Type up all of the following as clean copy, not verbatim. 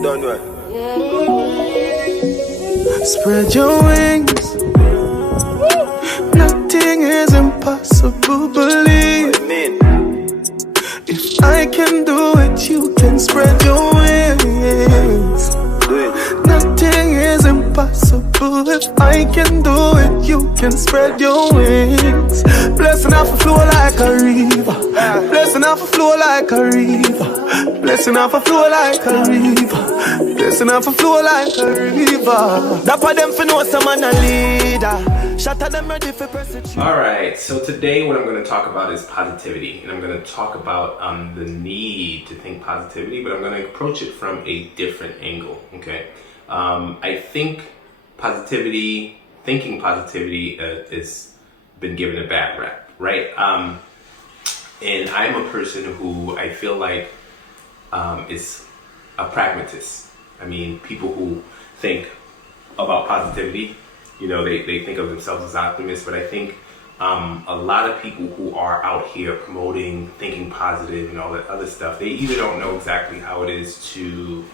You done well. Spread your wings. Nothing is impossible, believe. What you mean? If I can do it, you can spread your wings. Do it. Nothing is impossible. If I can do it, you can spread your wings. Blessing off a flow like a river. Blessing off a flow like a river. Blessing off a flow like a river. Blessing off a flow like a river. That for them for know some man a leader. Shut at them ready for persecute. Alright, so today what I'm going to talk about is positivity. And I'm going to talk about the need to think positivity, but I'm going to approach it from a different angle, okay? I think thinking positivity has been given a bad rap, right? And I'm a person who I feel like is a pragmatist. I mean, people who think about positivity, you know, they think of themselves as optimists, but I think a lot of people who are out here promoting thinking positive and all that other stuff, they either don't know exactly how it is to,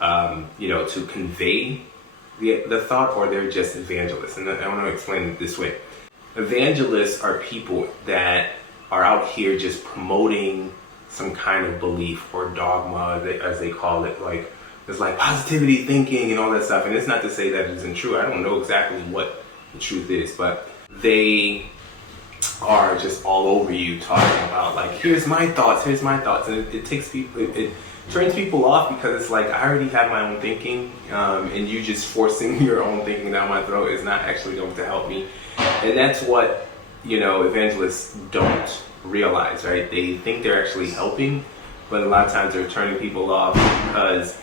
to convey the thought, or they're just evangelists. And I want to explain it this way. Evangelists are people that are out here just promoting some kind of belief or dogma, as they call it, like there's like positivity thinking and all that stuff. And it's not to say that it isn't true. I don't know exactly what the truth is, but they are just all over you talking about like, here's my thoughts. And it takes people, it turns people off because it's like, I already have my own thinking, and you just forcing your own thinking down my throat is not actually going to help me. And that's what, evangelists don't realize, right? They think they're actually helping, but a lot of times they're turning people off because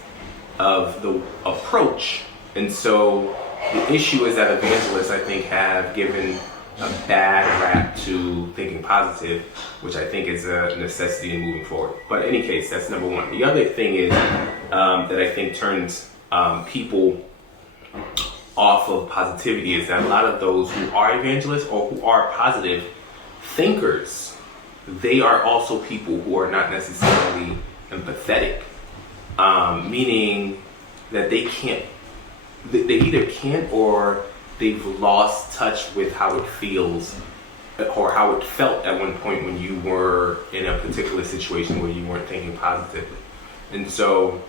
of the approach. And so the issue is that evangelists, I think, have given a bad rap to thinking positive, which I think is a necessity in moving forward. But in any case, that's number one. The other thing is that I think turns people off of positivity is that a lot of those who are evangelists or who are positive thinkers, they are also people who are not necessarily empathetic, meaning that they either can't or they've lost touch with how it feels or how it felt at one point when you were in a particular situation where you weren't thinking positively. And so,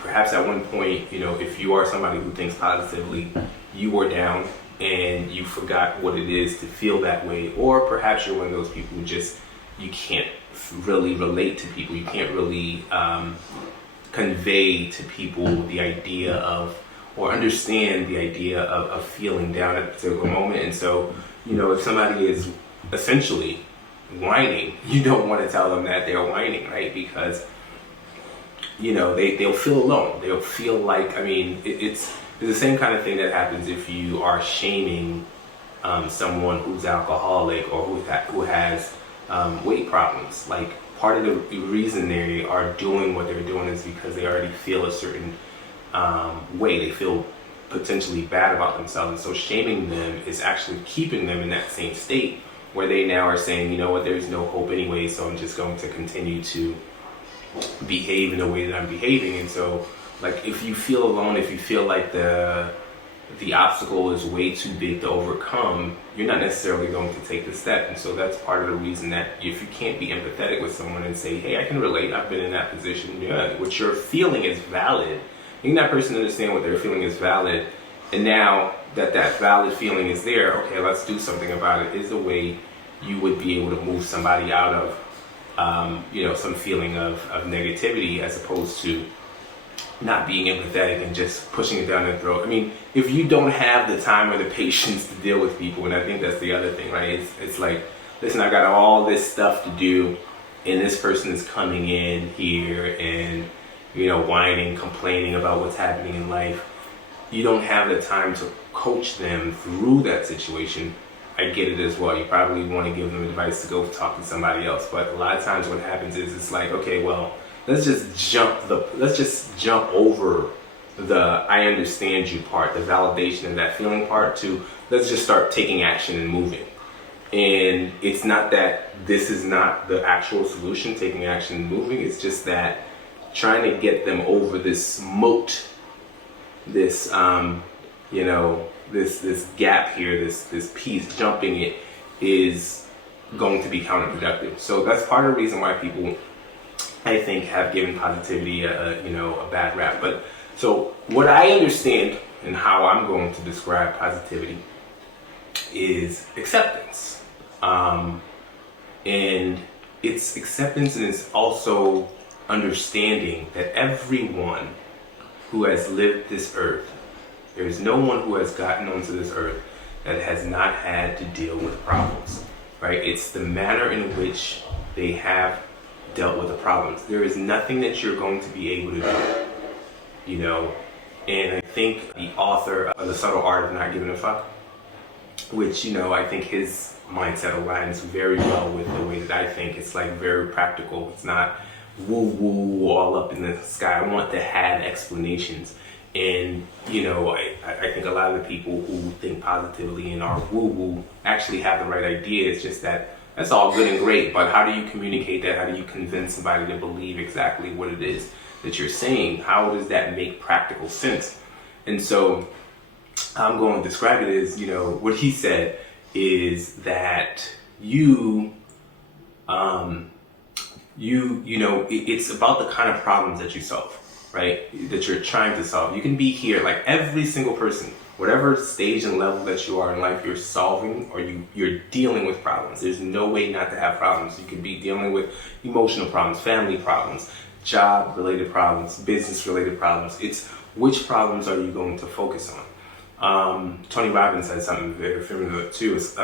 perhaps at one point, if you are somebody who thinks positively, you were down and you forgot what it is to feel that way. Or perhaps you're one of those people who you can't really relate to people. You can't really convey to people the idea of, or understand the idea of feeling down at a particular moment. And so, if somebody is essentially whining, you don't want to tell them that they're whining, right? Because, they'll feel alone. They'll feel like, it's the same kind of thing that happens if you are shaming someone who's alcoholic or who has weight problems. Like, part of the reason they are doing what they're doing is because they already feel a certain way. They feel potentially bad about themselves, and so shaming them is actually keeping them in that same state where they now are saying, you know what, there's no hope anyway, so I'm just going to continue to behave in the way that I'm behaving. And so, like, if you feel alone, if you feel like the obstacle is way too big to overcome, you're not necessarily going to take the step. And so that's part of the reason that if you can't be empathetic with someone and say, hey, I can relate, I've been in that position, yeah, what you're feeling is valid. You need that person to understand what they're feeling is valid. And now that valid feeling is there, okay, let's do something about it, is the way you would be able to move somebody out of, some feeling of negativity, as opposed to not being empathetic and just pushing it down their throat. If you don't have the time or the patience to deal with people, and I think that's the other thing, right? It's like, listen, I got all this stuff to do, and this person is coming in here and, whining, complaining about what's happening in life. You don't have the time to coach them through that situation. I get it as well. You probably want to give them advice to go talk to somebody else. But a lot of times what happens is it's like, okay, well, let's just jump over the I understand you part, the validation of that feeling part, to let's just start taking action and moving. And it's not that this is not the actual solution, taking action and moving. It's just that trying to get them over this moat, this this gap here, this piece, jumping it is going to be counterproductive. So that's part of the reason why people, I think, have given positivity a bad rap. But so what I understand and how I'm going to describe positivity is acceptance. And it's acceptance, and it's also understanding that everyone who has lived this earth, there is no one who has gotten onto this earth that has not had to deal with problems, right? It's the manner in which they have dealt with the problems. There is nothing that you're going to be able to do, and I think the author of The Subtle Art of Not Giving a Fuck, which, I think his mindset aligns very well with the way that I think. It's like very practical. It's not woo-woo all up in the sky. I want to have explanations. And, I think a lot of the people who think positively and are woo-woo actually have the right idea. It's just that that's all good and great, but how do you communicate that? How do you convince somebody to believe exactly what it is that you're saying? How does that make practical sense? And so I'm going to describe it as, what he said is that it's about the kind of problems that you solve, right? That you're trying to solve. You can be here, like every single person, whatever stage and level that you are in life, you're solving or you're dealing with problems. There's no way not to have problems. You could be dealing with emotional problems, family problems, job-related problems, business-related problems. It's which problems are you going to focus on? Tony Robbins said something very similar too. It's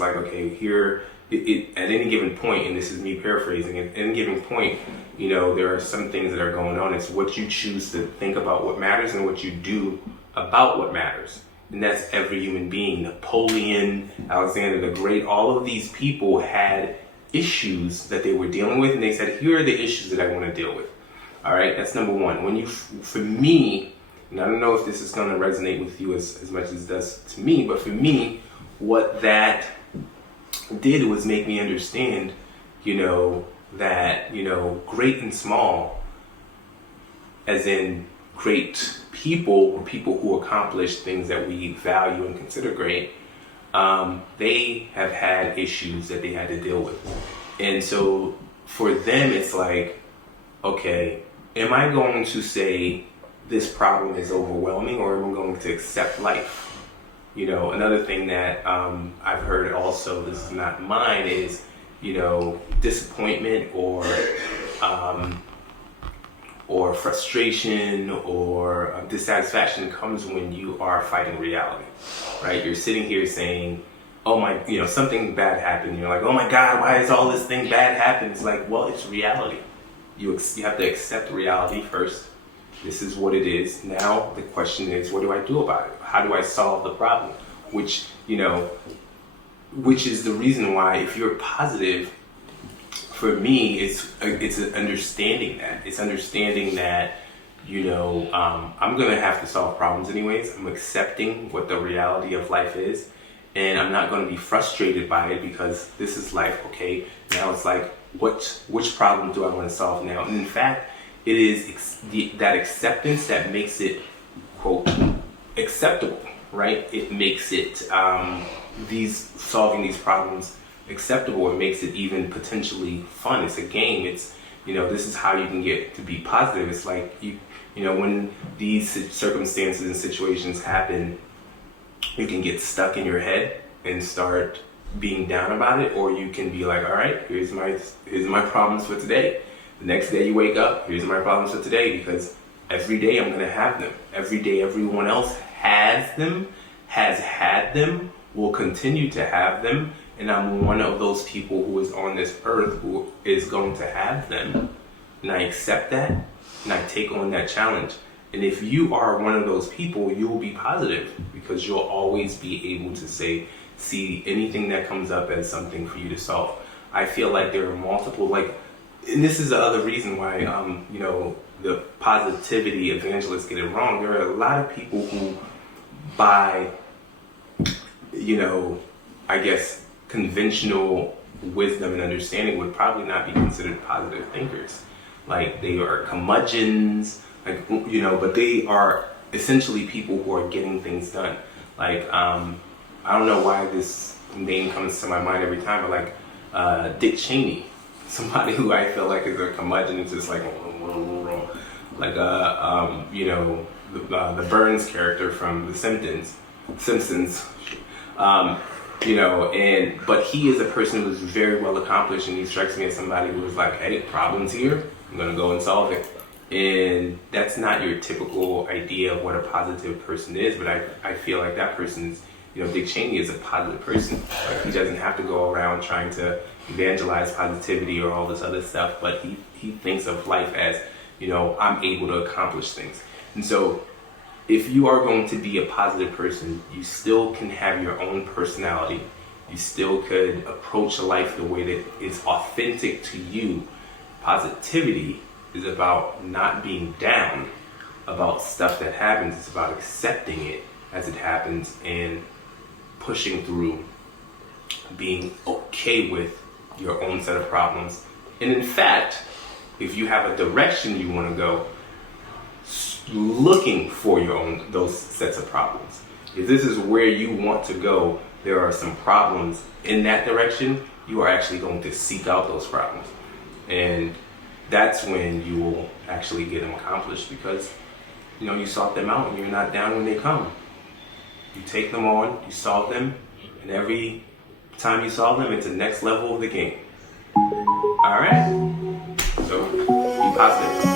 like, okay, here, at any given point, and this is me paraphrasing, at any given point, there are some things that are going on. It's what you choose to think about what matters and what you do about what matters. And that's every human being. Napoleon, Alexander the Great, all of these people had issues that they were dealing with, and they said, here are the issues that I want to deal with. All right, that's number one. For me, and I don't know if this is going to resonate with you as much as it does to me, but for me, what that did was make me understand, that, great and small, as in great people or people who accomplish things that we value and consider great, they have had issues that they had to deal with. And so for them, it's like, okay, am I going to say this problem is overwhelming, or am I going to accept life? Another thing that I've heard also, this is not mine, is, disappointment or frustration or dissatisfaction comes when you are fighting reality, right? You're sitting here saying, oh my, something bad happened. You're like, oh my God, why is all this thing bad happen? It's like, well, it's reality. You have to accept reality first. This is what it is. Now the question is, what do I do about it? How do I solve the problem? Which is the reason why, if you're positive, for me, it's understanding that. It's understanding that, I'm going to have to solve problems anyways. I'm accepting what the reality of life is, and I'm not going to be frustrated by it because this is life. Okay, now it's like, which problem do I want to solve now? And in fact, it is that acceptance that makes it, quote, acceptable, right? It makes it, solving these problems acceptable. It makes it even potentially fun. It's a game. It's, this is how you can get to be positive. It's like, when these circumstances and situations happen, you can get stuck in your head and start being down about it, or you can be like, all right, here's my problems for today. The next day you wake up, here's my problems for today, because every day I'm going to have them. Every day everyone else has them, has had them, will continue to have them, and I'm one of those people who is on this earth who is going to have them. And I accept that, and I take on that challenge. And if you are one of those people, you will be positive, because you'll always be able to see anything that comes up as something for you to solve. I feel like there are multiple, and this is the other reason why, the positivity evangelists get it wrong. There are a lot of people who, by, I guess, conventional wisdom and understanding, would probably not be considered positive thinkers. like they are curmudgeons, like, you know, but they are essentially people who are getting things done. Like, I don't know why this name comes to my mind every time, but like Dick Cheney, somebody who I feel like is a curmudgeon. It's just like you know, the Burns character from The Simpsons. You know, but he is a person who's very well accomplished, and he strikes me as somebody who is like, hey, problems here, I'm gonna go and solve it. And that's not your typical idea of what a positive person is, but I feel like that person's, you know, Dick Cheney is a positive person. Like, he doesn't have to go around trying to evangelize positivity or all this other stuff, but he thinks of life as, you know, I'm able to accomplish things. And so if you are going to be a positive person, you still can have your own personality. You still could approach life the way that is authentic to you. Positivity is about not being down about stuff that happens. It's about accepting it as it happens and pushing through, being okay with your own set of problems. And in fact, if you have a direction you want to go, looking for your own, those sets of problems. If this is where you want to go, there are some problems in that direction, you are actually going to seek out those problems. And that's when you will actually get them accomplished, because, you know, you sought them out and you're not down when they come. You take them on, you solve them, and every time you solve them, it's the next level of the game. All right? So, be positive.